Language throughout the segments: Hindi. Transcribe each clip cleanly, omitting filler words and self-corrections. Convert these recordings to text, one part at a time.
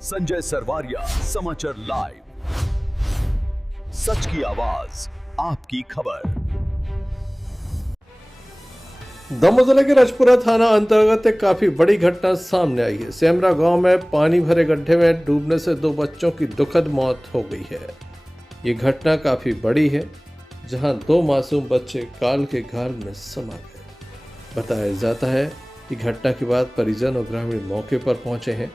संजय सरवारिया, समाचार लाइव, सच की आवाज, आपकी खबर। दमोह जिले के राजपुरा थाना अंतर्गत एक काफी बड़ी घटना सामने आई है। सेमरा गांव में पानी भरे गड्ढे में डूबने से 2 बच्चों की दुखद मौत हो गई है। ये घटना काफी बड़ी है, जहां 2 मासूम बच्चे काल के घाल में समा गए। बताया जाता है कि घटना के बाद परिजन और ग्रामीण मौके पर पहुंचे हैं।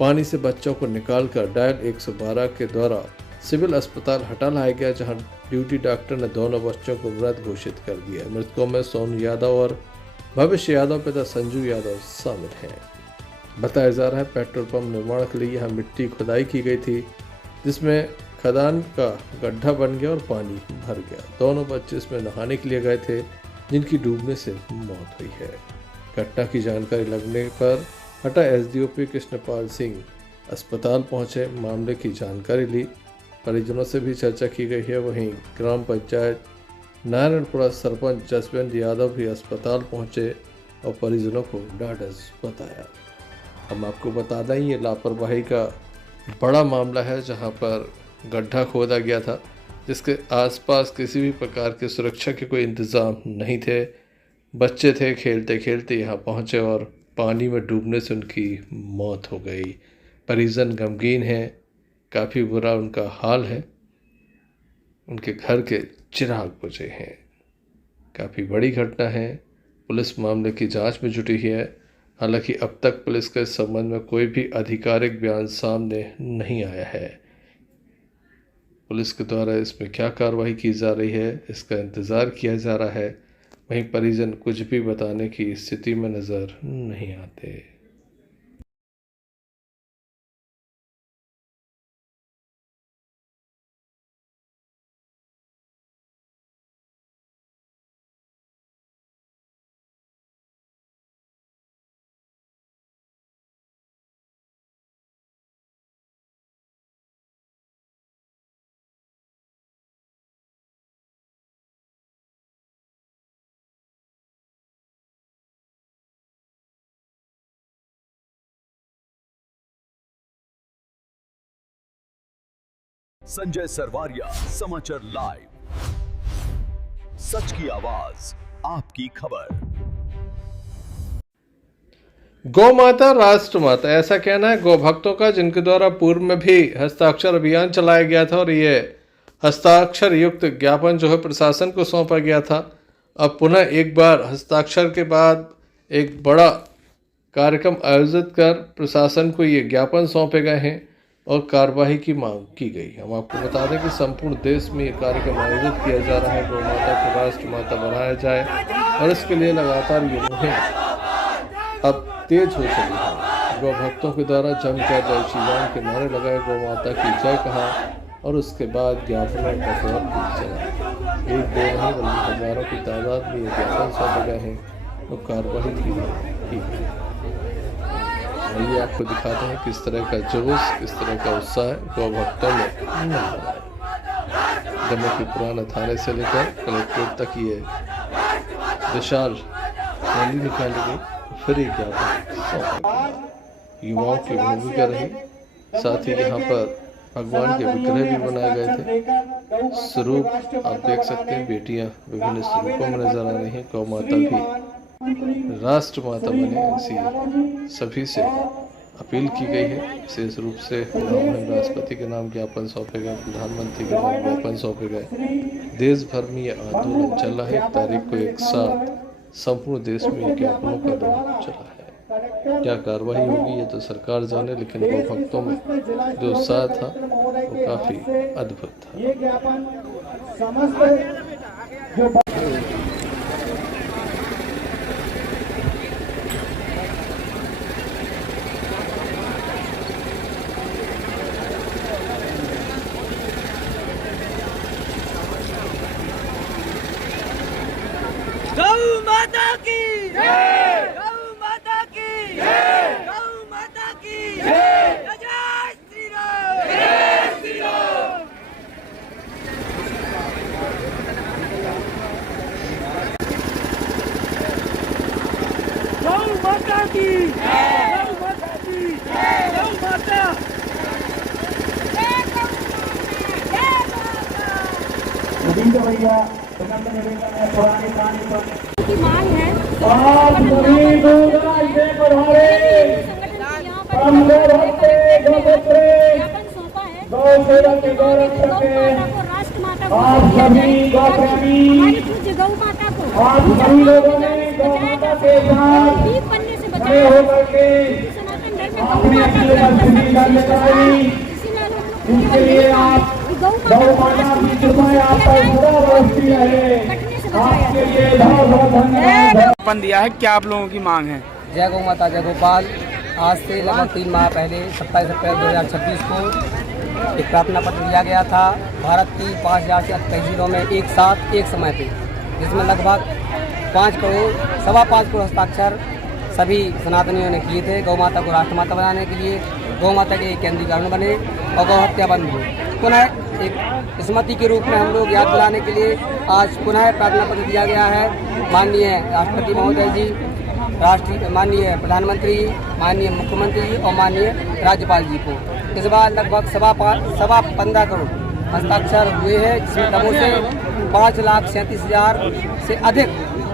पानी से बच्चों को निकालकर डायल 112 के द्वारा सिविल अस्पताल हटा लाया गया, जहां ड्यूटी डॉक्टर ने दोनों बच्चों को मृत घोषित कर दिया। मृतकों में सोनू यादव और भविष्य यादव पिता संजू यादव शामिल हैं। बताया जा रहा है पेट्रोल पंप निर्माण के लिए यहां मिट्टी खुदाई की गई थी, जिसमें खदान का गड्ढा बन गया और पानी भर गया। दोनों बच्चे इसमें नहाने के लिए गए थे, जिनकी डूबने से मौत हुई है। घटना की जानकारी लगने पर हटा एसडीओपी कृष्णपाल सिंह अस्पताल पहुंचे, मामले की जानकारी ली। परिजनों से भी चर्चा की गई है। वहीं ग्राम पंचायत नारायणपुरा सरपंच जसवंत यादव भी अस्पताल पहुंचे और परिजनों को ढाढ़स बताया। हम आपको बता दें, ये लापरवाही का बड़ा मामला है, जहां पर गड्ढा खोदा गया था, जिसके आसपास किसी भी प्रकार की सुरक्षा के कोई इंतज़ाम नहीं थे। बच्चे थे, खेलते खेलते यहाँ पहुँचे और पानी में डूबने से उनकी मौत हो गई। परिजन गमगीन हैं, काफ़ी बुरा उनका हाल है। उनके घर के चिराग बुझे हैं। काफ़ी बड़ी घटना है। पुलिस मामले की जांच में जुटी है। हालांकि अब तक पुलिस के संबंध में कोई भी आधिकारिक बयान सामने नहीं आया है। पुलिस के द्वारा इसमें क्या कार्रवाई की जा रही है, इसका इंतज़ार किया जा रहा है। वहीं परिजन कुछ भी बताने की स्थिति में नज़र नहीं आते। संजय सरवारिया, समाचार लाइव, सच की आवाज, आपकी खबर। गौ माता राष्ट्र माता, ऐसा कहना है गौ भक्तों का, जिनके द्वारा पूर्व में भी हस्ताक्षर अभियान चलाया गया था और ये हस्ताक्षर युक्त ज्ञापन जो है प्रशासन को सौंपा गया था। अब पुनः एक बार हस्ताक्षर के बाद एक बड़ा कार्यक्रम आयोजित कर प्रशासन को ये ज्ञापन सौंपे गए हैं और कार्यवाही की मांग की गई। हम आपको बता दें कि संपूर्ण देश में ये कार्यक्रम आयोजित किया जा रहा है। गौ माता को राष्ट्र माता बनाया जाए और इसके लिए लगातार ये मुहिम अब तेज हो चली है। गौ भक्तों के द्वारा जमकर जय श्री राम के नारे लगाए, गौ माता की जय कहा और उसके बाद ज्ञापनों का दौर भी चला। एक दो नहीं बल्कि हजारों की तादाद में ये ज्ञापन सौंपे गए हैं और कार्रवाई की गई। आइए आपको दिखाते हैं किस तरह का जोश, किस तरह का उत्साह गौ भक्तों में दमोह के पुराने थाने से लेकर कलेक्ट्रेट तक ये विशाल रैली निकाली गई। फिर एक युवाओं की भूमिका रही। साथ ही यहाँ पर भगवान के विग्रह भी बनाए गए थे। स्वरूप आप देख सकते हैं, बेटियाँ विभिन्न स्वरूपों में नजर आ रही हैं। गौ माता भी राष्ट्र माता बने, ऐसी सभी से अपील की गई है। विशेष रूप से राष्ट्रपति के नाम ज्ञापन सौंपे गए, प्रधानमंत्री के नाम ज्ञापन सौंपे गए। देश भर में ये आंदोलन चल रहा है। 1 तारीख को एक साथ संपूर्ण देश में ये ज्ञापनों का दौर चला है। क्या कार्रवाई होगी ये तो सरकार जाने, लेकिन गौ भक्तों में जो उत्साह था वो काफी अद्भुत था। गौ माता की जय, गौ माता की जय, गौ माता की जय, जय श्री राम, जय श्री राम। की मांग है ज्ञापन सौंपा है राष्ट्र माता को हमारी पूज्य गौ माता को दीप बनने से बचाया। सनातन धर्म में गौ माता ज्ञापन दिया है, क्या आप लोगों की मांग है? जय गौ माता जय गोपाल। आज से लगभग 3 माह पहले 27 अप्रैल 2026 को एक प्रार्थना पत्र दिया गया था भारत की 5000 से अधिक तहसीलों में एक साथ एक समय पे, जिसमें लगभग 5 करोड़ हस्ताक्षर सभी सनातनियों ने किए थे। गौ माता को राष्ट्रमाता बनाने के लिए, गौ माता के केंद्रीकरण बने और गौ हत्या बंद हो। पुनः एक स्मृति के रूप में हम लोग याद दिलाने के लिए आज पुनः प्रार्थना पत्र दिया गया है माननीय राष्ट्रपति महोदय जी, माननीय प्रधानमंत्री, माननीय मुख्यमंत्री और माननीय राज्यपाल जी को। इस बार लगभग सवा 15 करोड़ हस्ताक्षर हुए हैं, जिसमें दमोह से 5,37,000 से अधिक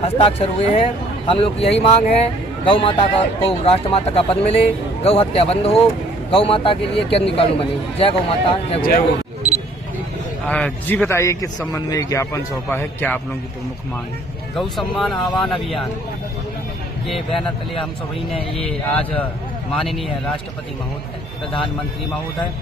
हस्ताक्षर हुए हैं। हम लोग की यही मांग है, गौ माता को राष्ट्रमाता का पद मिले, गौ हत्या बंद हो, गौ माता के लिए केंद्रीकरण बने। जय गौ माता जय गौ। जी बताइए, किस संबंध में ज्ञापन सौंपा है, क्या आप लोगों की प्रमुख मांग है? गौ सम्मान आह्वान अभियान के बैनर तले हम सभी ने ये आज माननीय राष्ट्रपति महोदय, प्रधानमंत्री महोदय,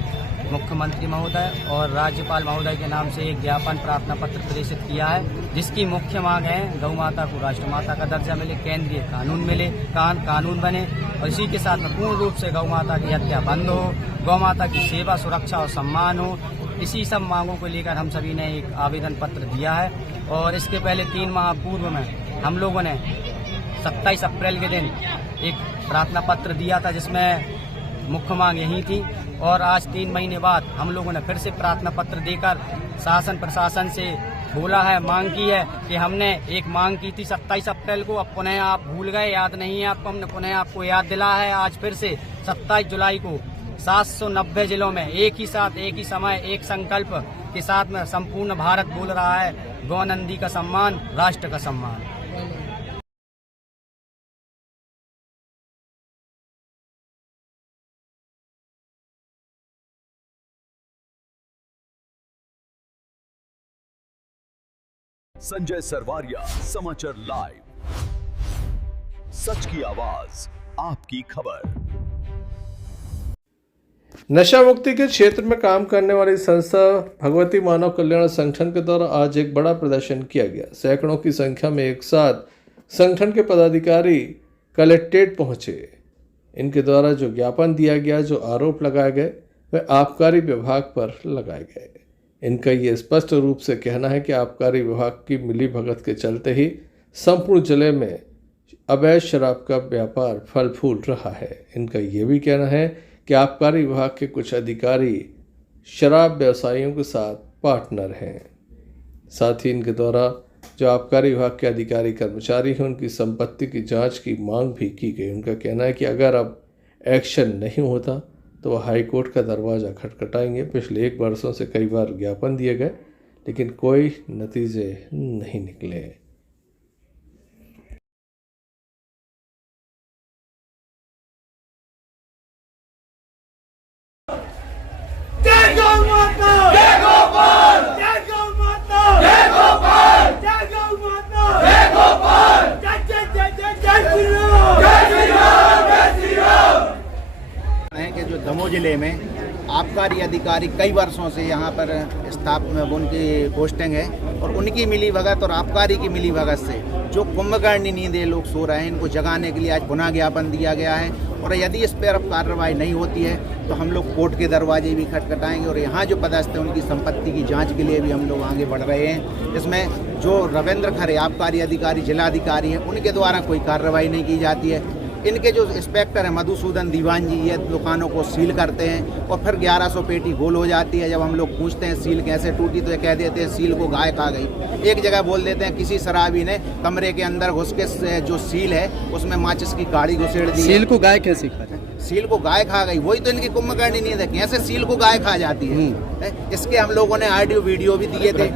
मुख्यमंत्री महोदय और राज्यपाल महोदय के नाम से एक ज्ञापन प्रार्थना पत्र प्रेषित किया है, जिसकी मुख्य मांग है गौ माता को राष्ट्रमाता का दर्जा मिले, केंद्रीय कानून मिले, कानून बने और इसी के साथ में पूर्ण रूप से गौ माता की हत्या बंद हो, गौ माता की सेवा, सुरक्षा और सम्मान हो। इसी सब मांगों को लेकर हम सभी ने एक आवेदन पत्र दिया है और इसके पहले 3 माह पूर्व में हम लोगों ने 27 अप्रैल के दिन एक प्रार्थना पत्र दिया था, जिसमें मुख्य मांग यही थी। और आज 3 महीने बाद हम लोगों ने फिर से प्रार्थना पत्र देकर शासन प्रशासन से बोला है, मांग की है कि हमने एक मांग की थी 27 अप्रैल को, अब पुनः आप भूल गए, याद नहीं है आपको, हमने पुनः आपको याद दिला है। आज फिर से 27 जुलाई को 790 जिलों में एक ही साथ, एक ही समय, एक संकल्प के साथ में संपूर्ण भारत बोल रहा है, गौ नंदी का सम्मान, राष्ट्र का सम्मान। संजय सरवारिया, समाचार लाइव, सच की आवाज, आपकी खबर। नशा मुक्ति के क्षेत्र में काम करने वाली संस्था भगवती मानव कल्याण संगठन के द्वारा आज एक बड़ा प्रदर्शन किया गया। सैकड़ों की संख्या में एक साथ संगठन के पदाधिकारी कलेक्ट्रेट पहुंचे। इनके द्वारा जो ज्ञापन दिया गया, जो आरोप लगाए गए, वे आबकारी विभाग पर लगाए गए। इनका ये स्पष्ट रूप से कहना है कि आबकारी विभाग की मिलीभगत के चलते ही संपूर्ण जिले में अवैध शराब का व्यापार फल फूल रहा है। इनका ये भी कहना है कि आबकारी विभाग के कुछ अधिकारी शराब व्यवसायियों के साथ पार्टनर हैं। साथ ही इनके द्वारा जो आबकारी विभाग के अधिकारी कर्मचारी हैं, उनकी संपत्ति की जांच की मांग भी की गई। उनका कहना है कि अगर अब एक्शन नहीं होता तो वह हाईकोर्ट का दरवाज़ा खटखटाएंगे। पिछले 1 वर्षों से कई बार ज्ञापन दिए गए, लेकिन कोई नतीजे नहीं निकले। जय गौ माता, जय गोपाल, जय गौ माता, जय गोपाल, जय गौ माता, जय गोपाल, जय जय जय जय जय श्री राम, जय श्री राम, जय श्री राम। है कि जो दमोह जिले में आबकारी अधिकारी कई वर्षों से यहाँ पर उनकी पोस्टिंग है और उनकी मिली भगत और आबकारी की मिली भगत से जो कुंभकर्णी नींदे लोग सो रहे हैं, इनको जगाने के लिए आज पुनः ज्ञापन दिया गया है। और यदि इस पर अब कार्रवाई नहीं होती है तो हम लोग कोर्ट के दरवाजे भी खटखटाएंगे और यहाँ जो पदस्थ है उनकी संपत्ति की जांच के लिए भी हम लोग आगे बढ़ रहे हैं। इसमें जो रविंद्र खरे आबकारी अधिकारी, जिलाधिकारी हैं, उनके द्वारा कोई कार्रवाई नहीं की जाती है। इनके जो इंस्पेक्टर हैं मधुसूदन दीवान जी, ये दुकानों को सील करते हैं और फिर 1100 पेटी गोल हो जाती है। जब हम लोग पूछते हैं सील कैसे टूटी तो ये कह देते हैं सील को गाय खा गई। एक जगह बोल देते हैं किसी शराबी ने कमरे के अंदर घुस के जो सील है उसमें माचिस की गाड़ी घुसेड़ दी। सील को गाय कैसे खा? सील को गाय खा गई, वही तो इनकी कुंभकर्णी नींद है। कैसे सील को गाय खा जाती है? इसके हम लोगों ने ऑडियो वीडियो भी दिए थे,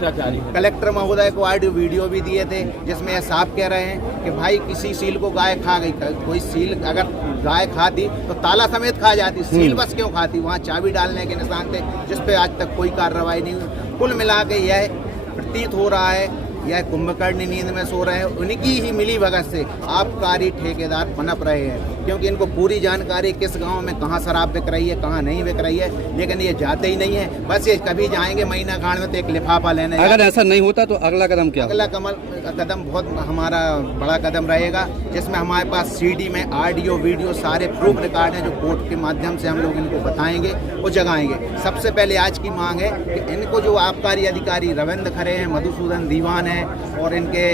कलेक्टर महोदय को ऑडियो वीडियो भी दिए थे, जिसमें ये साफ कह रहे हैं कि भाई किसी सील को गाय खा गई। कोई सील अगर गाय खाती तो ताला समेत खा जाती, सील बस क्यों खाती? वहाँ चाबी डालने के निशान थे, जिस पे आज तक कोई कार्रवाई नहीं हुई। कुल मिला के यह प्रतीत हो रहा है यह कुंभकर्णी नींद में सो रहे हैं। उनकी ही मिली भगत से आबकारी ठेकेदार पनप रहे हैं, क्योंकि इनको पूरी जानकारी किस गांव में कहां शराब बिक रही है, कहां नहीं बिक रही है, लेकिन ये जाते ही नहीं है। बस ये कभी जाएंगे महीना गांव में तो एक लिफाफा लेने। अगर ऐसा नहीं होता तो अगला कदम क्या? अगला कदम बहुत हमारा बड़ा कदम रहेगा, जिसमें हमारे पास सीडी में ऑडियो वीडियो सारे प्रूफ रिकॉर्ड हैं, जो कोर्ट के माध्यम से हम लोग इनको बताएंगे और जगाएंगे। सबसे पहले आज की मांग है कि इनको जो आबकारी अधिकारी रविंद्र खरे हैं, मधुसूदन दीवान है और इनके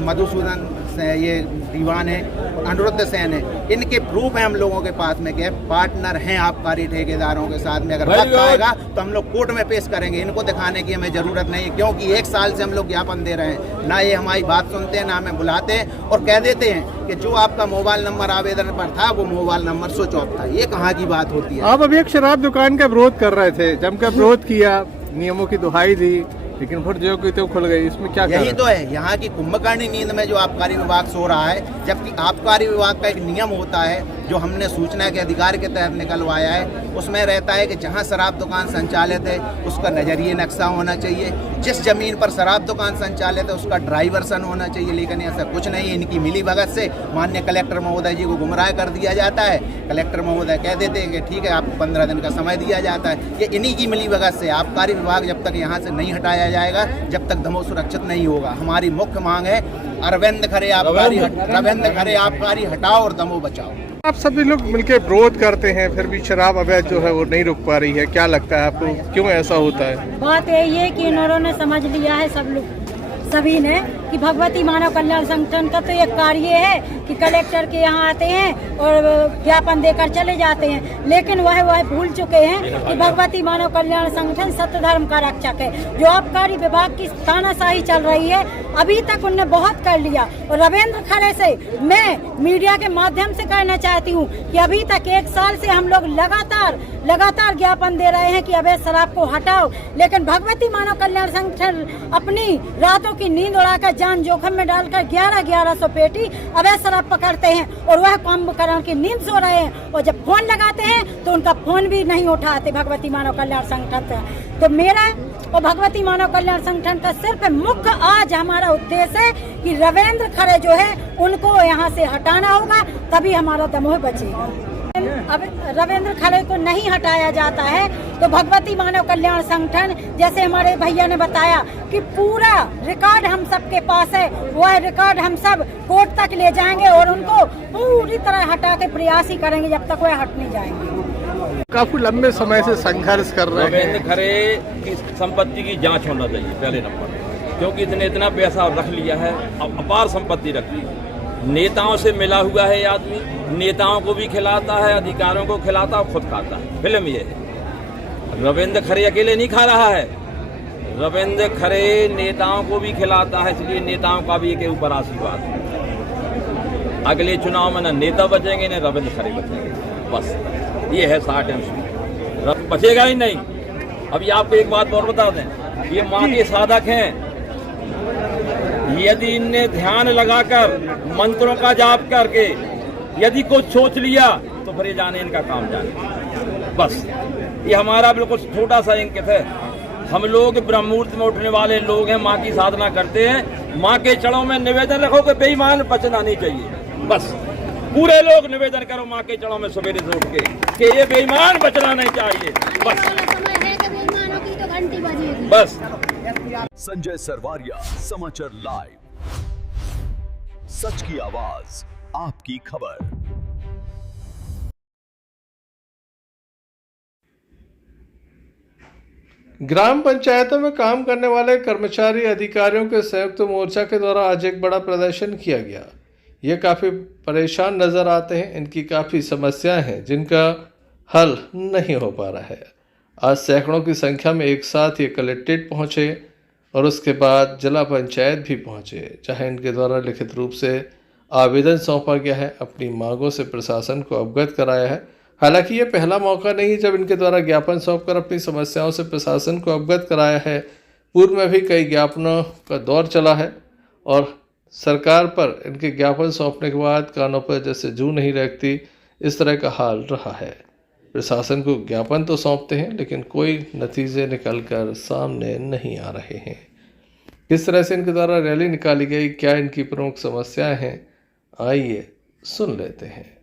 मधुसूदन ये दीवान है, अनुरुद्ध सेन है, इनके प्रूफ है हम लोगों के पास में कि पार्टनर हैं आबकारी ठेकेदारों के साथ में। अगर वक्त आएगा तो हम लोग कोर्ट में पेश करेंगे। इनको दिखाने की हमें जरूरत नहीं है, क्योंकि 1 साल से हम लोग ज्ञापन दे रहे हैं, ना ये हमारी बात सुनते हैं, ना हमें बुलाते हैं और कह देते हैं कि जो आपका मोबाइल नंबर आवेदन पर था वो मोबाइल नंबर स्विच ऑफ था। ये कहाँ की बात होती है? आप अभी एक शराब दुकान का विरोध कर रहे थे, जमकर विरोध किया, नियमों की दुहाई दी, लेकिन फिर जो की तो खुल गई, इसमें क्या? यही तो है यहाँ की कुंभकर्णी नींद में जो आबकारी विभाग सो रहा है, जबकि आबकारी विभाग का एक नियम होता है जो हमने सूचना के अधिकार के तहत निकलवाया है। उसमें रहता है कि जहाँ शराब दुकान संचालित है उसका नजरिए नक्शा होना चाहिए, जिस जमीन पर शराब दुकान संचालित है उसका ड्राइवर्सन होना चाहिए, लेकिन ऐसा कुछ नहीं है। इनकी मिली भगत से माननीय कलेक्टर महोदय जी को गुमराह कर दिया जाता है। कलेक्टर महोदय कह देते हैं कि ठीक है आपको 15 दिन का समय दिया जाता है। ये इन्हीं की मिली भगत से आबकारी विभाग जब तक यहाँ से नहीं हटाया जाएगा, जब तक दमोह सुरक्षित नहीं होगा। हमारी मुख्य मांग है रविंद्र खरे आबकारी हटाओ और दमोह बचाओ। आप सभी लोग मिलकर विरोध करते हैं, फिर भी शराब अवैध जो है वो नहीं रुक पा रही है, क्या लगता है आपको, क्यों ऐसा होता है? बात यही है कि इन्होंने समझ लिया है सब लोग, सभी ने, कि भगवती मानव कल्याण संगठन का तो ये कार्य है कि कलेक्टर के यहाँ आते हैं और ज्ञापन देकर चले जाते हैं, लेकिन वह भूल चुके हैं कि भगवती मानव कल्याण संगठन सत्य धर्म का रक्षक है। जो आबकारी विभाग की तानाशाही चल रही है, अभी तक उनने बहुत कर लिया। और रविंद्र खरे से मैं मीडिया के माध्यम से कहना चाहती हूँ कि अभी तक 1 साल से हम लोग लगातार ज्ञापन दे रहे हैं कि अवैध शराब को हटाओ, लेकिन भगवती मानव कल्याण संगठन अपनी रातों की नींद उड़ाकर जान जोखिम में डालकर 1100 पेटी अवैध शराब पकड़ते हैं और वह कुंभकर्ण की नींद सो रहे हैं। और जब फोन लगाते हैं तो उनका फोन भी नहीं उठाते भगवती मानव कल्याण संगठन। तो मेरा और भगवती मानव कल्याण संगठन का सिर्फ मुख्य आज हमारा उद्देश्य है कि रविंद्र खरे जो है उनको यहाँ से हटाना होगा, तभी हमारा दमोह बचेगा। अब रविंद्र खरे को नहीं हटाया जाता है तो भगवती मानव कल्याण संगठन, जैसे हमारे भैया ने बताया कि पूरा रिकॉर्ड हम सबके पास है, वह रिकॉर्ड हम सब कोर्ट तक ले जाएंगे और उनको पूरी तरह हटा के प्रयास ही करेंगे जब तक वह हट नहीं जाएंगे। काफी लंबे समय से संघर्ष कर रहे हैं। रविंद्र खरे की संपत्ति की जांच होना चाहिए पहले नंबर, क्योंकि इसने इतना पैसा रख लिया है, अपार संपत्ति रखी है, नेताओं से मिला हुआ है आदमी, नेताओं को भी खिलाता है, अधिकारियों को खिलाता है, खुद खाता है। फिल्म ये है, रविंद्र खरे अकेले नहीं खा रहा है, रविंद्र खरे नेताओं को भी खिलाता है, इसलिए नेताओं का भी एक ऊपर आशीर्वाद है। अगले चुनाव में न नेता बचेंगे न रविंद्र खरे बचेंगे, बस ये है 60 बचेगा ही नहीं। अभी आपको एक बात और बता दें, ये माँ के साधक हैं, यदि इनने ध्यान लगाकर मंत्रों का जाप करके यदि कुछ सोच लिया तो फिर ये जाने इनका काम जाने। बस ये हमारा बिल्कुल छोटा सा इंगित है। हम लोग ब्रह्ममुहूर्त में उठने वाले लोग हैं, माँ की साधना करते हैं। माँ के चरणों में निवेदन रखो कि बेईमान बचना नहीं चाहिए। बस पूरे लोग निवेदन करो माँ के चरणों में सवेरे से उठ के कि ये बेईमान बचना नहीं चाहिए। बस संजय सरवारिया, समाचार लाइव, सच की आवाज, आपकी खबर। ग्राम पंचायतों में काम करने वाले कर्मचारी अधिकारियों के संयुक्त मोर्चा के द्वारा आज एक बड़ा प्रदर्शन किया गया। ये काफ़ी परेशान नजर आते हैं, इनकी काफ़ी समस्याएं हैं जिनका हल नहीं हो पा रहा है। आज सैकड़ों की संख्या में एक साथ ये कलेक्ट्रेट पहुंचे और उसके बाद जिला पंचायत भी पहुंचे, जहां इनके द्वारा लिखित रूप से आवेदन सौंपा गया है, अपनी मांगों से प्रशासन को अवगत कराया है हालांकि ये पहला मौका नहीं है जब इनके द्वारा ज्ञापन सौंपकर अपनी समस्याओं से प्रशासन को अवगत कराया है। पूर्व में भी कई ज्ञापनों का दौर चला है और सरकार पर इनके ज्ञापन सौंपने के बाद कानों पर जैसे जू नहीं लगती, इस तरह का हाल रहा है। प्रशासन को ज्ञापन तो सौंपते हैं लेकिन कोई नतीजे निकल कर सामने नहीं आ रहे हैं। किस तरह से इनके द्वारा रैली निकाली गई, क्या इनकी प्रमुख समस्याएं हैं, आइए सुन लेते हैं।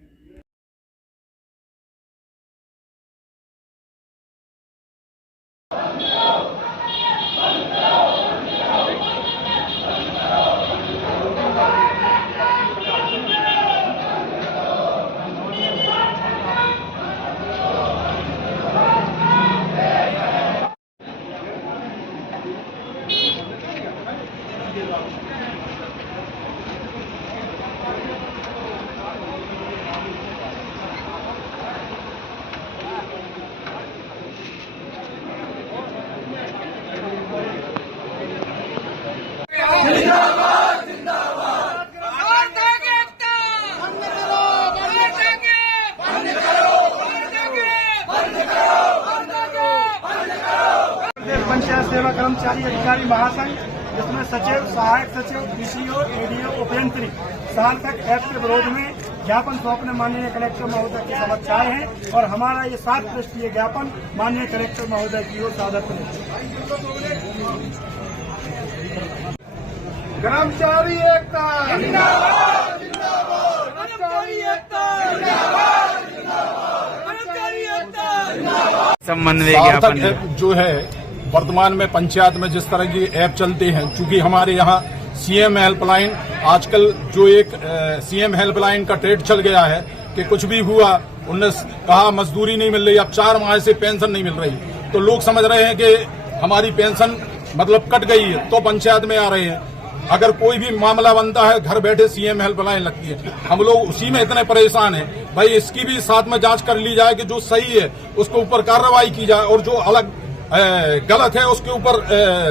पंचायत सेवा कर्मचारी अधिकारी महासंघ, जिसमें सचिव, सहायक सचिव, डीसीओ, एडीओ, उपयंत्री सार्थक एक्ट के विरोध में ज्ञापन सौंपने माननीय कलेक्टर महोदय के समक्ष आए हैं और हमारा ये 7 पृष्ठीय ज्ञापन माननीय कलेक्टर महोदय की ओर सादर करें। कर्मचारी एकता जिंदाबाद, जिंदाबाद, कर्मचारी एकता जिंदाबाद, जिंदाबाद, कर्मचारी एकता जिंदाबाद। संबंध में ज्ञापन जो है वर्तमान में पंचायत में जिस तरह की ऐप चलते हैं, चूंकि हमारे यहाँ सीएम हेल्पलाइन, आजकल जो एक सीएम हेल्पलाइन का ट्रेड चल गया है कि कुछ भी हुआ, उनने कहा मजदूरी नहीं मिल रही, अब 4 माह से पेंशन नहीं मिल रही, तो लोग समझ रहे हैं कि हमारी पेंशन मतलब कट गई है, तो पंचायत में आ रहे हैं। अगर कोई भी मामला बनता है घर बैठे सीएम हेल्पलाइन लगती है, हम लोग उसी में इतने परेशान हैं। भाई इसकी भी साथ में जांच कर ली जाए कि जो सही है उसके ऊपर कार्रवाई की जाए और जो अलग गलत है उसके ऊपर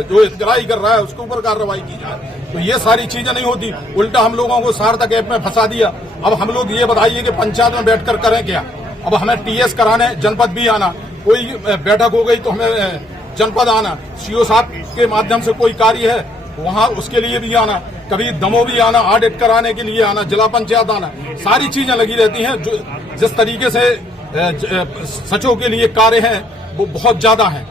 जो इत्तराई कर रहा है उसके ऊपर कार्रवाई की जाए। तो ये सारी चीजें नहीं होती, उल्टा हम लोगों को सार्थक ऐप में फंसा दिया। अब हम लोग ये बताइए कि पंचायत में बैठकर करें क्या? अब हमें टीएस कराने जनपद भी आना, कोई बैठक हो गई तो हमें जनपद आना, सीओ साहब के माध्यम से कोई कार्य है वहाँ उसके लिए भी आना, कभी दमोह भी आना, ऑडिट कराने के लिए आना, जिला पंचायत आना, सारी चीजें लगी रहती हैं। जो जिस तरीके से सचिव के लिए कार्य हैं वो बहुत ज्यादा हैं।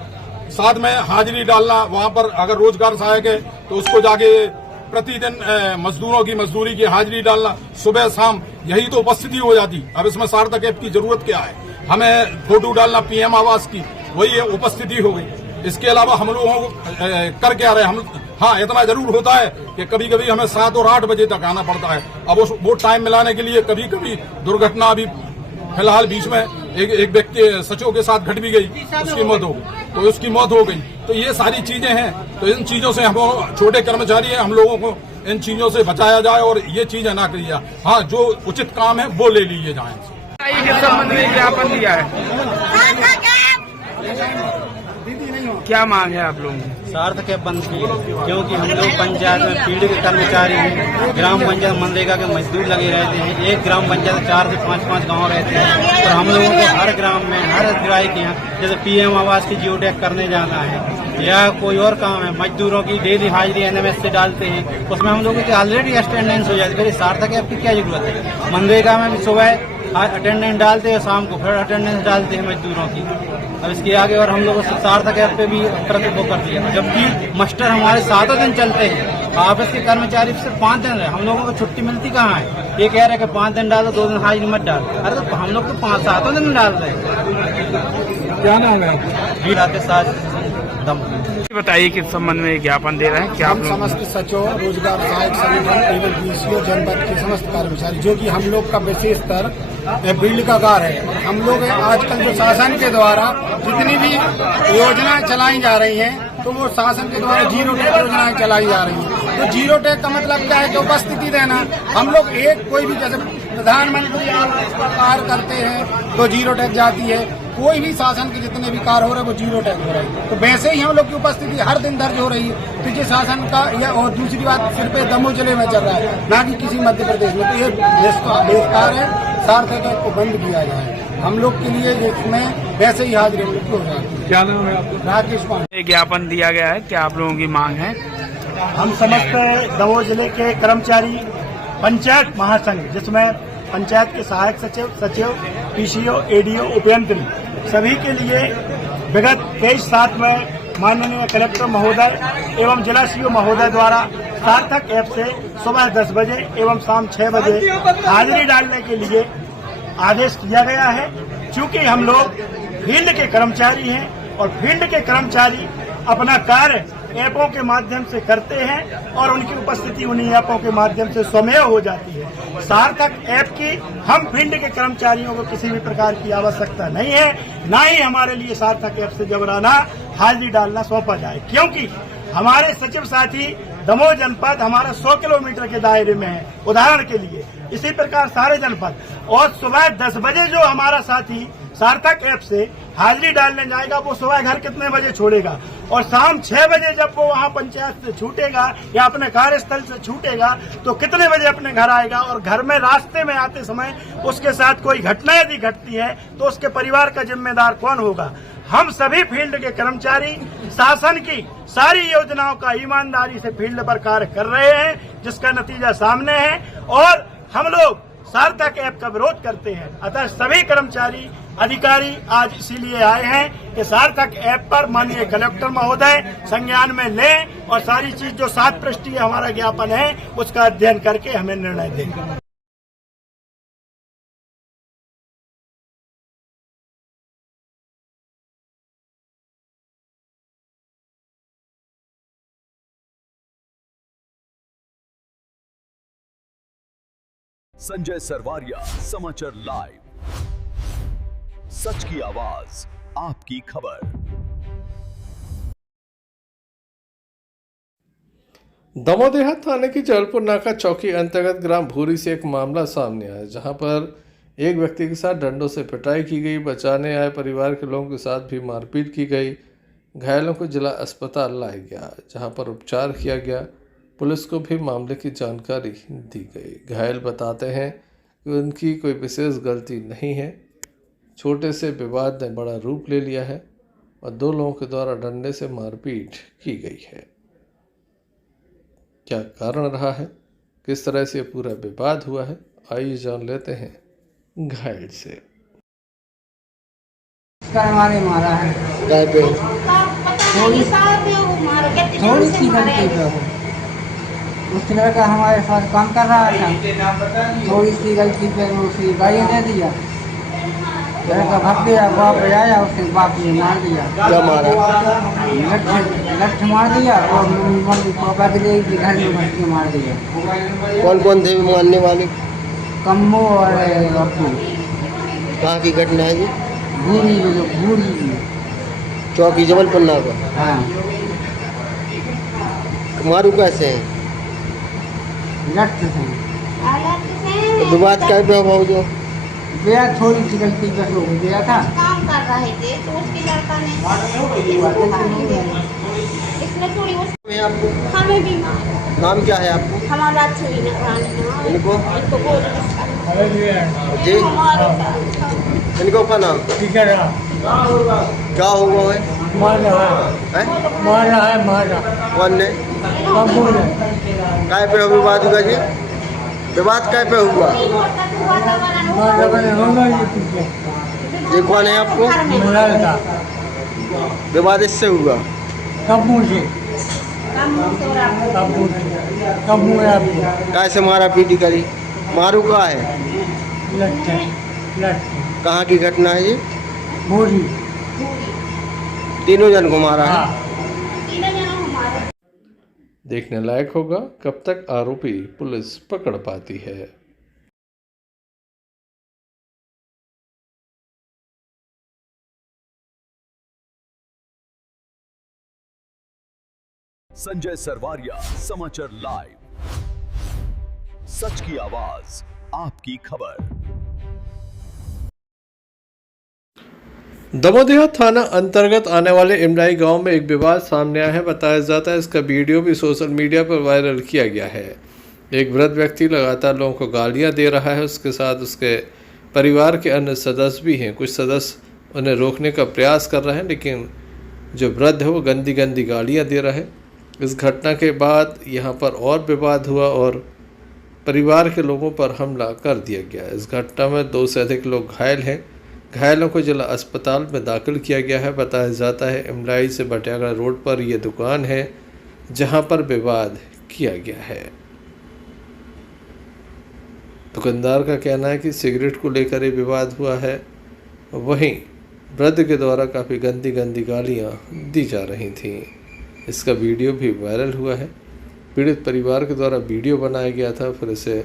साथ में हाजिरी डालना, वहाँ पर अगर रोजगार सहायक है तो उसको जाके प्रतिदिन मजदूरों की मजदूरी की हाजिरी डालना, सुबह शाम, यही तो उपस्थिति हो जाती। अब इसमें सार्थक ऐप की जरूरत क्या है? हमें फोटो डालना पीएम आवास की, वही उपस्थिति हो गई। इसके अलावा हम लोगों को कर क्या रहे हम? हाँ, इतना जरूर होता है कि कभी कभी हमें 7 और 8 बजे तक आना पड़ता है। अब वो टाइम मिलाने के लिए कभी कभी दुर्घटना, अभी फिलहाल बीच में एक व्यक्ति सचिव के साथ घट भी गई, उसकी मौत हो गई, तो उसकी मौत हो गई। तो ये सारी चीजें हैं, तो इन चीजों से हम छोटे कर्मचारी हैं, हम लोगों को इन चीजों से बचाया जाए और ये चीजें ना करी जाए। हाँ, जो उचित काम है वो ले लिए जाए। किस संबंध में ज्ञापन दिया है, क्या मांग है आप लोगों की? सार्थक ऐप बंद की, क्योंकि हम लोग पंचायत में फील्ड के कर्मचारी हैं, ग्राम पंचायत मनरेगा के मजदूर लगे रहते हैं। एक ग्राम पंचायत 4 से 5 गांव रहते हैं और हम लोगों को हर ग्राम में हर हितग्राही के यहाँ जैसे पीएम आवास की जियो टैग करने जाना है या कोई और काम है, मजदूरों की डेली हाजिरी एनएमएस से डालते हैं, उसमें हम लोगों की ऑलरेडी अटेंडेंस हो जाती है। फिर सार्थक ऐप की क्या जरूरत है? मनरेगा में भी सुबह अटेंडेंस डालते हैं, शाम को फिर अटेंडेंस डालते हैं मजदूरों की। अब इसके आगे और हम लोगों से सार्थक ऐप पे भी प्रतिबंध कर दिया, जबकि मास्टर हमारे 7 दिन चलते हैं, ऑफिस के कर्मचारी सिर्फ 5 दिन रहे। हम लोगों को छुट्टी मिलती कहाँ है? ये कह रहे हैं कि 5 दिन डालो, 2 दिन हाजिरी मत डाल। अरे तो हम लोग तो 5-7 दिन डाल रहे हैं। क्या नाम है? वीरा के साथ दम। बताइए किस संबंध में ज्ञापन दे रहे हैं, क्या हम समस्त सचिव, रोजगार सहायक संगठन एवं डीसीओ जनपद के समस्त कर्मचारी, जो कि हम लोग का विशेष स्तर फील्ड का कार्य है। और हम लोग आजकल जो शासन के द्वारा जितनी भी योजनाएं चलाई जा रही हैं, तो वो शासन के द्वारा जीरो टैग योजनाएं चलाई जा रही हैं। तो जीरो टैग का मतलब क्या है कि उपस्थिति देना। हम लोग कोई भी जैसे प्रधानमंत्री कार्य करते हैं तो जीरो टैग जाती है, कोई भी शासन के जितने भी कार्य हो रहे हैं वो जीरो टैग हो रहे हैं। तो वैसे ही हम लोग की उपस्थिति हर दिन दर्ज हो रही है पिछले शासन का। या और दूसरी बात, सिर्फ दमोह जिले में चल रहा है, ना कि किसी मध्य प्रदेश में। तो ये बेकार है, सार्थक ऐप को बंद किया जाए। हम लोग के लिए इसमें वैसे ही हाजिरी हम लोग की हो जाती है। क्या नाम है आपका? राकेश पांडे। एक ज्ञापन दिया गया है, क्या आप लोगों की मांग है? हम समस्त दमोह जिले के कर्मचारी पंचायत महासंघ, जिसमें पंचायत के सहायक सचिव, पीसीओ, एडीओ, उपयंत्री सभी के लिए विगत 23/7 में माननीय कलेक्टर महोदय एवं जिला सीओ महोदय द्वारा सार्थक ऐप से सुबह 10 बजे एवं शाम 6 बजे हाजिरी डालने के लिए आदेश दिया गया है। चूंकि हम लोग फील्ड के कर्मचारी हैं और फील्ड के कर्मचारी अपना कार्य ऐपों के माध्यम से करते हैं और उनकी उपस्थिति उन्हीं ऐपों के माध्यम से स्वमेव हो जाती है। सार्थक ऐप की हम फील्ड के कर्मचारियों को किसी भी प्रकार की आवश्यकता नहीं है, ना ही हमारे लिए सार्थक ऐप से जबराना हाजिरी डालना सौंपा जाए, क्योंकि हमारे सचिव साथी दमोह जनपद हमारा 100 किलोमीटर के दायरे में है, उदाहरण के लिए। इसी प्रकार सारे जनपद, और सुबह 10 बजे जो हमारा साथी सार्थक ऐप से हाजिरी डालने जाएगा वो सुबह घर कितने बजे छोड़ेगा, और शाम 6 बजे जब वो वहाँ पंचायत से छूटेगा या अपने कार्यस्थल से छूटेगा तो कितने बजे अपने घर आएगा, और घर में रास्ते में आते समय उसके साथ कोई घटना यदि घटती है तो उसके परिवार का जिम्मेदार कौन होगा। हम सभी फील्ड के कर्मचारी शासन की सारी योजनाओं का ईमानदारी से फील्ड पर कार्य कर रहे हैं, जिसका नतीजा सामने है, और हम लोग सार्थक ऐप का विरोध करते हैं। अतः सभी कर्मचारी अधिकारी आज इसीलिए आए हैं कि सार्थक ऐप पर माननीय कलेक्टर महोदय संज्ञान में लें और सारी चीज जो 7 पृष्ठीय हमारा ज्ञापन है उसका अध्ययन करके हमें निर्णय दें। संजय सरवारिया, समाचार लाइव, सच की आवाज, आपकी खबर। दमोह देहात थाने की जबलपुर नाका चौकी अंतर्गत ग्राम भूरी से एक मामला सामने आया, जहां पर एक व्यक्ति के साथ डंडों से पिटाई की गई, बचाने आए परिवार के लोगों के साथ भी मारपीट की गई। घायलों को जिला अस्पताल लाया गया, जहां पर उपचार किया गया। पुलिस को भी मामले की जानकारी दी गई। घायल बताते हैं कि उनकी कोई विशेष गलती नहीं है, छोटे से विवाद ने बड़ा रूप ले लिया है और 2 लोगों के द्वारा डंडे से मारपीट की गई है। क्या कारण रहा है, किस तरह से पूरा विवाद हुआ है, आइए जान लेते हैं घायल से। हमारे मारा है थोड़ी सी गलती पे उस लड़का हमारे साथ काम कर रहा था, थोड़ी सी गलती पे उसी गाड़ी दे दिया, लड़का भाग गया, बाप आया, उसके बाप ने मार दिया। क्या मारा? लठ मार दिया और पापा के लिए घर में भर के मार दिया। कौन कौन थे मारने वाले? कम्मो और अपू। कहाँ की घटना है जी? भूरी चौकी जबलपुर नाका। हाँ। मारू कैसे हैं? लठ से। तो विवाद क्या पे भाव जो गया, थोड़ी सी गलती पे हो गया था। काम कर रहे थे तो उसके लड़का ने इसने थोड़ी आपको हमें भी मारा। नाम क्या है आपको? हमारा छुरी नखरानी इनको बोल जी, इनको का नाम क्या हुआ है? मारा कौन ने? काय पे विवाद हुआ जी? विवाद काय पे हुआ? ये कौन है आपको? विवाद इससे हुआ? काय से मारा पीटी करी? मारू का है? कहाँ की घटना है ये? तीनों जन को मारा है। देखने लायक होगा कब तक आरोपी पुलिस पकड़ पाती है। संजय सरवारिया, समाचार लाइव, सच की आवाज, आपकी खबर। दमोह देहात थाना अंतर्गत आने वाले इमराई गांव में एक विवाद सामने आया है। बताया जाता है इसका वीडियो भी सोशल मीडिया पर वायरल किया गया है। एक वृद्ध व्यक्ति लगातार लोगों को गालियां दे रहा है, उसके साथ उसके परिवार के अन्य सदस्य भी हैं। कुछ सदस्य उन्हें रोकने का प्रयास कर रहे हैं, लेकिन जो वृद्ध है वो गंदी गंदी गालियाँ दे रहे हैं। इस घटना के बाद यहाँ पर और विवाद हुआ और परिवार के लोगों पर हमला कर दिया गया। इस घटना में 2 से अधिक लोग घायल हैं। घायलों को जिला अस्पताल में दाखिल किया गया है। बताया जाता है इमलाई से बटियागढ़ रोड पर यह दुकान है जहां पर विवाद किया गया है। दुकानदार का कहना है कि सिगरेट को लेकर ये विवाद हुआ है। वहीं वृद्ध के द्वारा काफ़ी गंदी गंदी गालियां दी जा रही थीं। इसका वीडियो भी वायरल हुआ है। पीड़ित परिवार के द्वारा वीडियो बनाया गया था, फिर इसे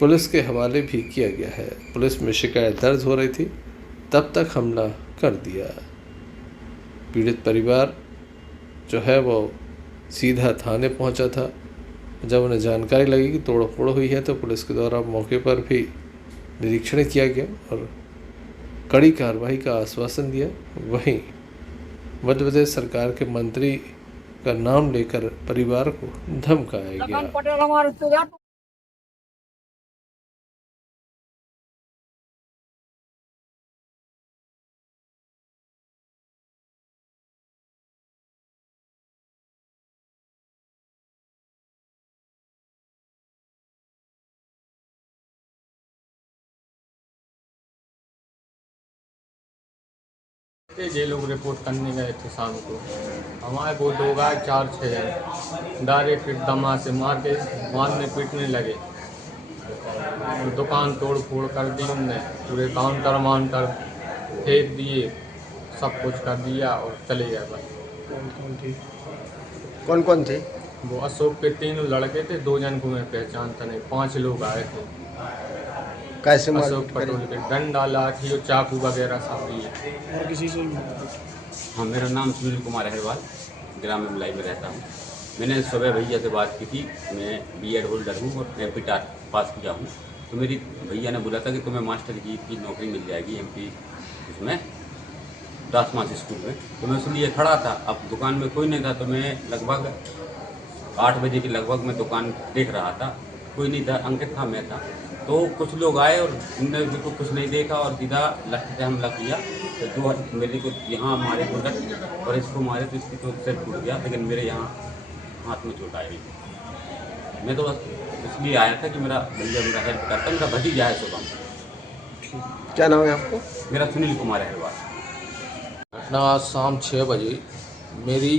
पुलिस के हवाले भी किया गया है। पुलिस में शिकायत दर्ज हो रही थी, तब तक हमला कर दिया। पीड़ित परिवार जो है वो सीधा थाने पहुंचा था। जब उन्हें जानकारी लगी कि तोड़फोड़ हुई है तो पुलिस के द्वारा मौके पर भी निरीक्षण किया गया और कड़ी कार्रवाई का आश्वासन दिया। वहीं मध्य प्रदेश सरकार के मंत्री का नाम लेकर परिवार को धमकाया गया। ये लोग रिपोर्ट करने गए थे शाम को। हमारे वो लोग आए 4-6 जन, डायरेक्ट दमा से मारने पीटने लगे। दुकान तोड़ फोड़ कर दी उनने, पूरे काउंटर फेंक दिए, सब कुछ कर दिया और चले गए बस। कौन कौन थे? वो अशोक के 3 लड़के थे, 2 जन को मैं पहचानता नहीं, 5 लोग आए थे। कैसे अशोक पटोल के गन डाला थी और चाकू वगैरह सब दिए। और किसी से? हाँ, मेरा नाम सुनील कुमार अहरवाल, ग्राम इमलाई में रहता हूँ। मैंने सुबह भैया से बात की थी। मैं B.Ed होल्डर हूँ और MP पास किया हूँ। तो मेरी भैया ने बोला था कि तुम्हें मास्टर की नौकरी मिल जाएगी MP उसमें दासमास स्कूल में। तो मैं इसलिए खड़ा था। अब दुकान में कोई नहीं था, तो मैं लगभग 8 बजे के लगभग मैं दुकान देख रहा था, कोई नहीं था, अंकित था, मैं था। तो कुछ लोग आए और उन्होंने बिल्कुल कुछ नहीं देखा और सीधा लाठी से हमला किया। तो 2 मेरे को यहाँ मारे तो लट और इसको मारे तो इसकी तो सिर टूट गया, लेकिन मेरे यहाँ हाथ में चोट आई। मैं तो बस इसलिए आया था कि मेरा भैया मेरा हेल्प करता, मेरा भतीजा है शुभम। क्या नाम है आपको? मेरा सुनील कुमार अहरवाल। घटना आज शाम 6 बजे मेरी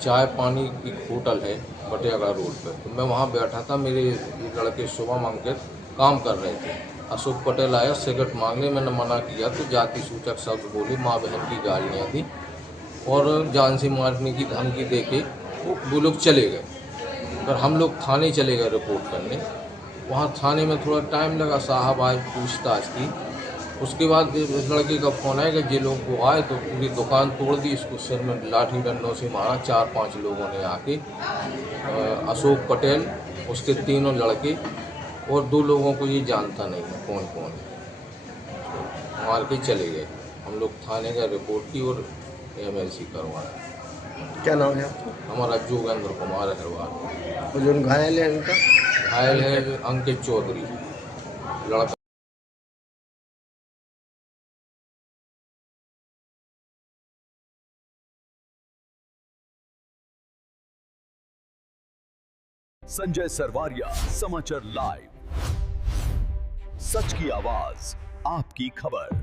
चाय पानी की होटल है बटियागढ़ रोड पर। तो मैं वहाँ बैठा था, मेरे लड़के शुभम अंकित काम कर रहे थे। अशोक पटेल आया सिगरेट मांगने, मैंने मना किया तो जाति सूचक शब्द बोले, माँ बहन की गालियाँ दी और जान से मारने की धमकी देके वो लोग चले गए। फिर हम लोग थाने चले गए रिपोर्ट करने। वहाँ थाने में थोड़ा टाइम लगा, साहब आए, पूछताछ की। उसके बाद इस लड़के का फ़ोन आया कि ये लोग वो आए तो पूरी दुकान तोड़ दी, इसको सिर में लाठी डंडों से मारा। 4-5 लोगों ने आके, अशोक पटेल, उसके 3 लड़के और 2 लोगों को ये जानता नहीं है कौन कौन है, मार के चले गए। हम लोग थाने का रिपोर्ट की और MLC करवाया। क्या नाम है आपका? हमारा जोगेंद्र कुमार अहरवाल। और जो घायल है उनका? घायल है अंकित चौधरी लड़का। संजय सरवारिया, समाचार लाइव, सच की आवाज, आपकी खबर।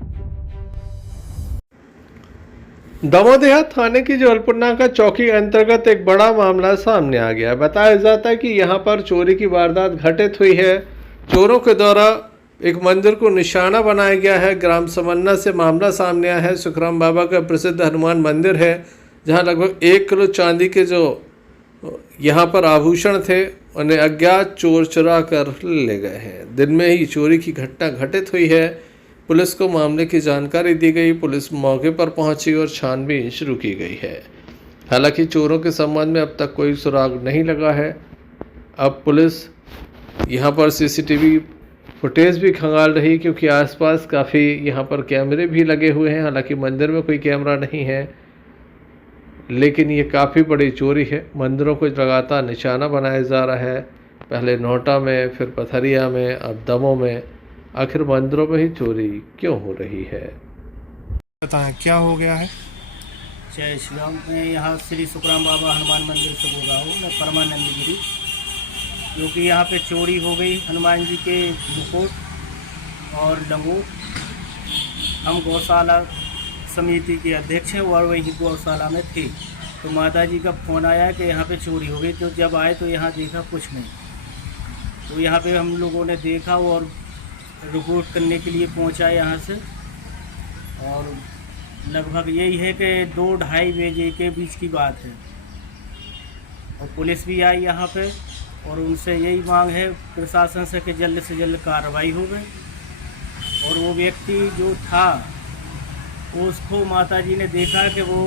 दमोह थाने की जबलपुर का चौकी अंतर्गत एक बड़ा मामला सामने आ गया। बताया जाता है कि यहां पर चोरी की वारदात घटित हुई है। चोरों के द्वारा एक मंदिर को निशाना बनाया गया है। ग्राम समन्ना से मामला सामने आया है। सुखराम बाबा का प्रसिद्ध हनुमान मंदिर है, जहां लगभग 1 किलो चांदी के जो यहाँ पर आभूषण थे उन्हें अज्ञात चोर चुरा कर ले गए हैं। दिन में ही चोरी की घटना घटित हुई है। पुलिस को मामले की जानकारी दी गई। पुलिस मौके पर पहुंची और छानबीन शुरू की गई है। हालांकि चोरों के संबंध में अब तक कोई सुराग नहीं लगा है। अब पुलिस यहाँ पर CCTV फुटेज भी खंगाल रही, क्योंकि आसपास काफ़ी यहाँ पर कैमरे भी लगे हुए हैं। हालांकि मंदिर में कोई कैमरा नहीं है, लेकिन ये काफ़ी बड़ी चोरी है। मंदिरों को लगातार निशाना बनाया जा रहा है। पहले नोटा में, फिर पथरिया में, अब दमोह में आखिर मंदिरों में ही चोरी क्यों हो रही है? बताएं क्या हो गया है? जय श्री राम। मैं यहाँ श्री सुखराम बाबा हनुमान मंदिर से बोल रहा हूँ। मैं परमानंद गिरी, क्योंकि यहाँ पे चोरी हो गई हनुमान जी के मुकुट और लंगोट। हम गौशाला समिति के अध्यक्ष हैं और वही गौशाला में थे, तो माता जी का फ़ोन आया कि यहाँ पे चोरी हो गई। तो जब आए तो यहाँ देखा कुछ नहीं, तो यहाँ पे हम लोगों ने देखा और रिपोर्ट करने के लिए पहुँचा यहाँ से। और लगभग यही है कि 2-2:30 बजे के बीच की बात है, और पुलिस भी आई यहाँ पे, और उनसे यही मांग है प्रशासन से कि जल्द से जल्द कार्रवाई हो गई। और वो व्यक्ति जो था उसको माता जी ने देखा कि वो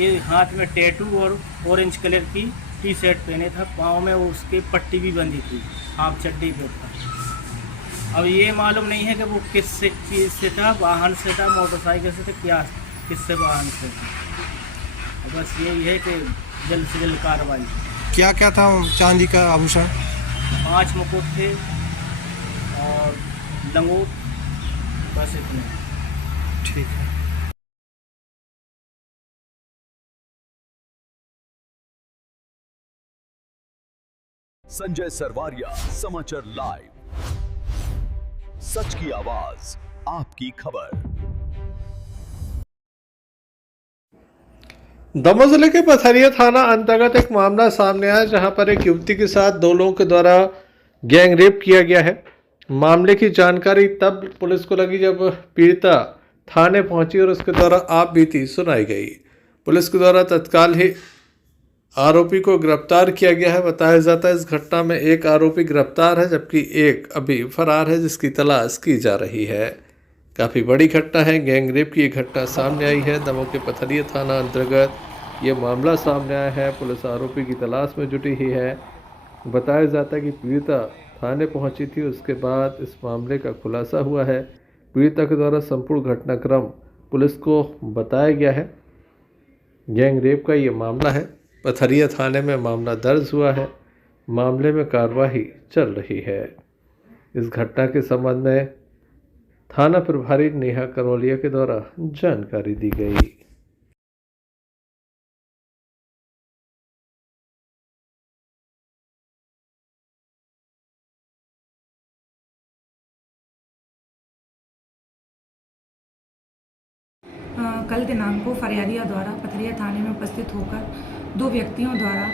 एक हाथ में टैटू और ऑरेंज कलर की टी-शर्ट पहने था, पाँव में उसके पट्टी भी बंधी थी, हाफ चड्डी पे था। अब ये मालूम नहीं है कि वो किस चीज़ से था, वाहन से था, मोटरसाइकिल से था, क्या किससे वाहन से था। बस यही है कि जल्द से जल्द कार्रवाई। क्या क्या था चांदी का आभूषण? 5 मुकुट थे और लंगोट, बस इतने। ठीक है। संजय सरवारिया, समाचार लाइव, सच की आवाज, आपकी खबर। दमोह जिले के पथरिया थाना अंतर्गत एक मामला सामने आया, जहां पर एक युवती के साथ 2 लोगों के द्वारा गैंग रेप किया गया है। मामले की जानकारी तब पुलिस को लगी जब पीड़िता थाने पहुंची और उसके द्वारा आप बीती सुनाई गई। पुलिस के द्वारा तत्काल ही आरोपी को गिरफ्तार किया गया है। बताया जाता है इस घटना में एक आरोपी गिरफ्तार है, जबकि एक अभी फरार है, जिसकी तलाश की जा रही है। काफ़ी बड़ी घटना है, गैंग रेप की एक घटना सामने आई है। दमोह के पथरिया थाना अंतर्गत ये मामला सामने आया है। पुलिस आरोपी की तलाश में जुटी ही है। बताया जाता है कि पीड़िता थाने पहुंची थी, उसके बाद इस मामले का खुलासा हुआ है। पीड़िता के द्वारा संपूर्ण घटनाक्रम पुलिस को बताया गया है। गैंग रेप का ये मामला है, पथरिया थाने में मामला दर्ज हुआ है। मामले में कार्रवाई चल रही है। इस घटना के संबंध में थाना प्रभारी नेहा करौलिया के द्वारा जानकारी दी गई। कल दिनांक को फरियादिया द्वारा पथरिया थाने में उपस्थित होकर 2 व्यक्तियों द्वारा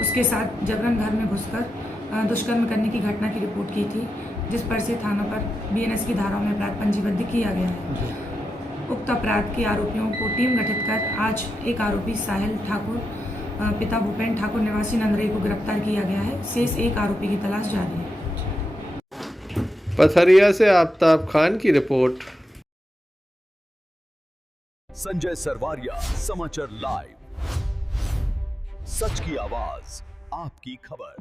उसके साथ जबरन घर में घुसकर दुष्कर्म करने की घटना की रिपोर्ट की थी, जिस पर से थाना पर BNS की धाराओं में अपराध पंजीबद्ध किया गया है। उक्त अपराध के आरोपियों को टीम गठित कर आज एक आरोपी साहिल ठाकुर पिता भूपेन ठाकुर निवासी नंदरई को गिरफ्तार किया गया है। शेष एक आरोपी की तलाश जारी है। पथरिया से आफ्ताब खान की रिपोर्ट। संजय सरवारिया, समाचार लाइव, सच की आवाज, आपकी खबर।